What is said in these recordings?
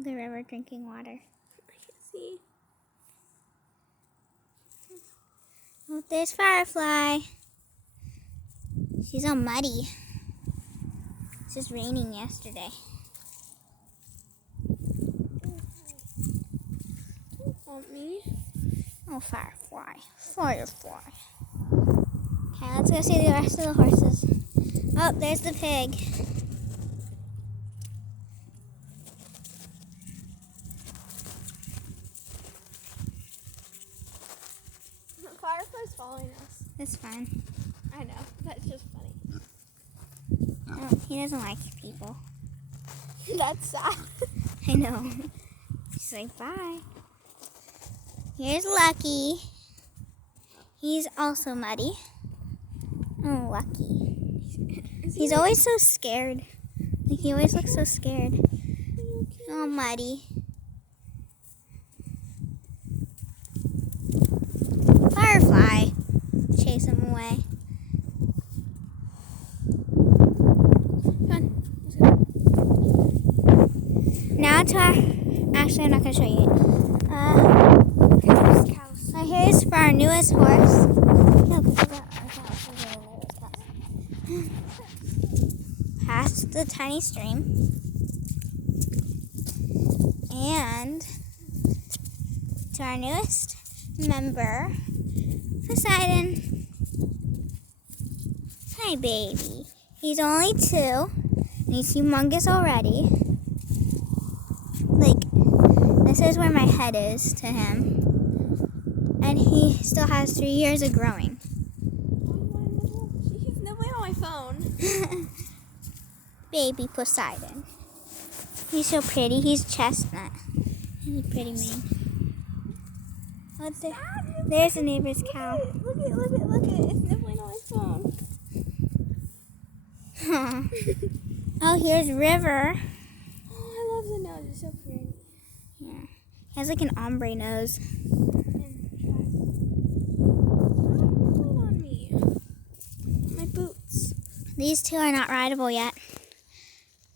The river drinking water. I can see. Oh, there's Firefly. She's all muddy. It's just raining yesterday. Don't want me. Oh, Firefly. Firefly. Okay, let's go see the rest of the horses. Oh, there's the pig. Firefly's following us. That's fine. I know. That's just funny. Oh, he doesn't like people. That's sad. I know. She's like, bye. Here's Lucky. He's also muddy. Oh, Lucky. He's always so scared. Like, he always looks so scared. Oh, muddy. Firefly. Chase him away. Come on. Let's go. Now to our... Actually, I'm not going to show you. So here's for our newest horse. No, because our house is really newest house. Past the tiny stream. And to our newest member, Poseidon. Hi, baby. He's only 2, and he's humongous already. Like, this is where my head is to him. And he still has 3 years of growing. Jeez, nobody on my phone. Baby Poseidon. He's so pretty. He's chestnut. He's a pretty man. Oh, there's a neighbor's cow. Look it. It's nibbling on my phone. Oh, here's River. Oh, I love the nose. It's so pretty. Yeah. He has like an ombre nose. Nibbling on me. My boots. These 2 are not rideable yet.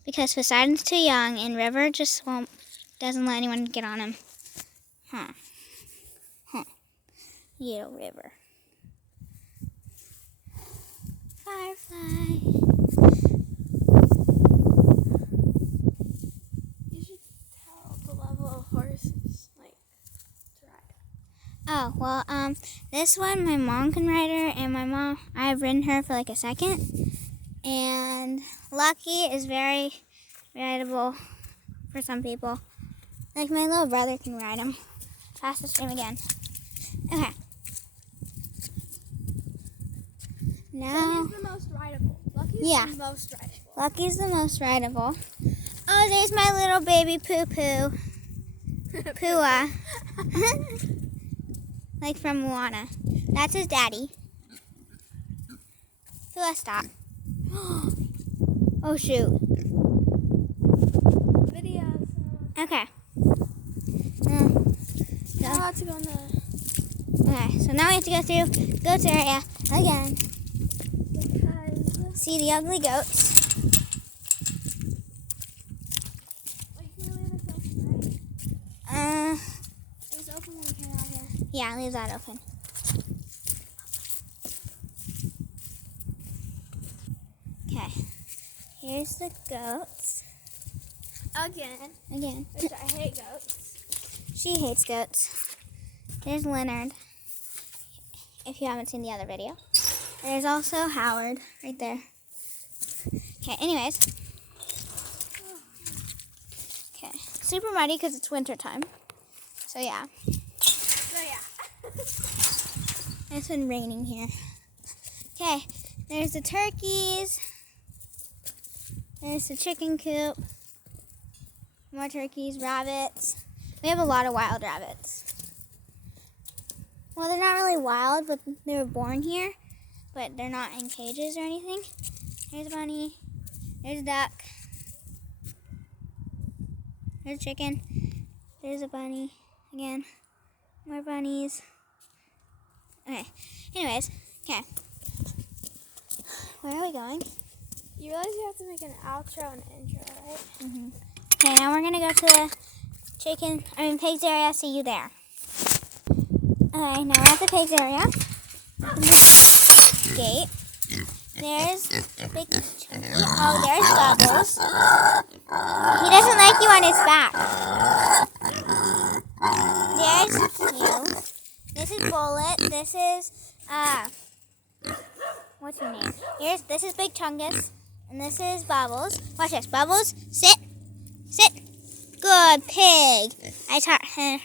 Because Poseidon's too young and River just doesn't let anyone get on him. Huh. Little River. Firefly. You should tell the level of horses, like, to ride. Oh, well, this one my mom can ride her, and I've ridden her for like a second. And Lucky is very rideable for some people. Like my little brother can ride him. Past the stream again. Okay. Now, Lucky's the most rideable. Yeah. The most rideable. Lucky's the most rideable. Oh, there's my little baby Poo-Poo. Pua. Like from Moana. That's his daddy. Pua, stop. Oh, shoot. Videos. Okay. You're allowed to go in the... Okay, so now we have to go through goats area again. Because... See the ugly goats. Wait, can we leave this open, right? It was open when we came out here. Yeah, leave that open. Okay, here's the goats. Again. Which I hate goats. She hates goats. There's Leonard, if you haven't seen the other video. There's also Howard, right there. Okay, anyways. Okay, super muddy because it's winter time. So yeah. It's been raining here. Okay, there's the turkeys. There's the chicken coop. More turkeys, rabbits. We have a lot of wild rabbits. Well, they're not really wild, but they were born here. But they're not in cages or anything. There's a bunny. There's a duck. There's a chicken. There's a bunny. Again. More bunnies. Okay. Anyways. Okay. Where are we going? You realize you have to make an outro and intro, right? Okay, now we're going to go to pig's area. See you there. Okay, now we're at the pig's area. Gate. There's big. Oh, there's Bubbles. He doesn't like you on his back. There's you. This is Bullet. This is what's your name? This is Big Chungus, and this is Bubbles. Watch this. Bubbles, sit, sit. Good pig. I taught her